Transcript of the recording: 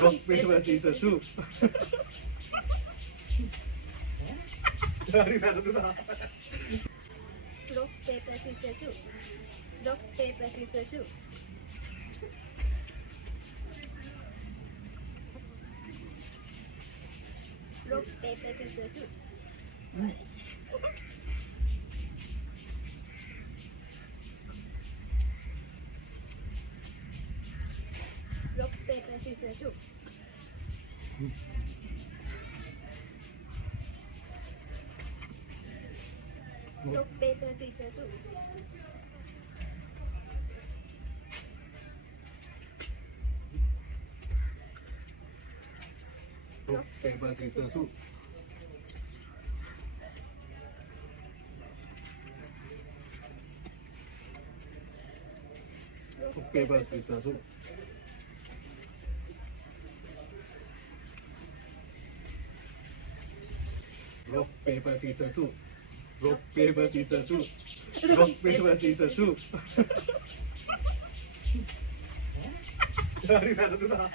Rock, paper, scissors, shoot. Dari na to na. Rock, paper, scissors, shoot. Rock, paper, scissors, shoot. Rock, paper, scissors, shoot. Rock, paper, scissors, shoot. Rock, paper, scissors, shoot. Rock, paper, scissors, shoot. Rock, paper, scissors, shoot. Rock, paper, scissors, shoot. Rock, paper, scissors, shoot. Rock, paper, scissors, shoot. Dari na to na.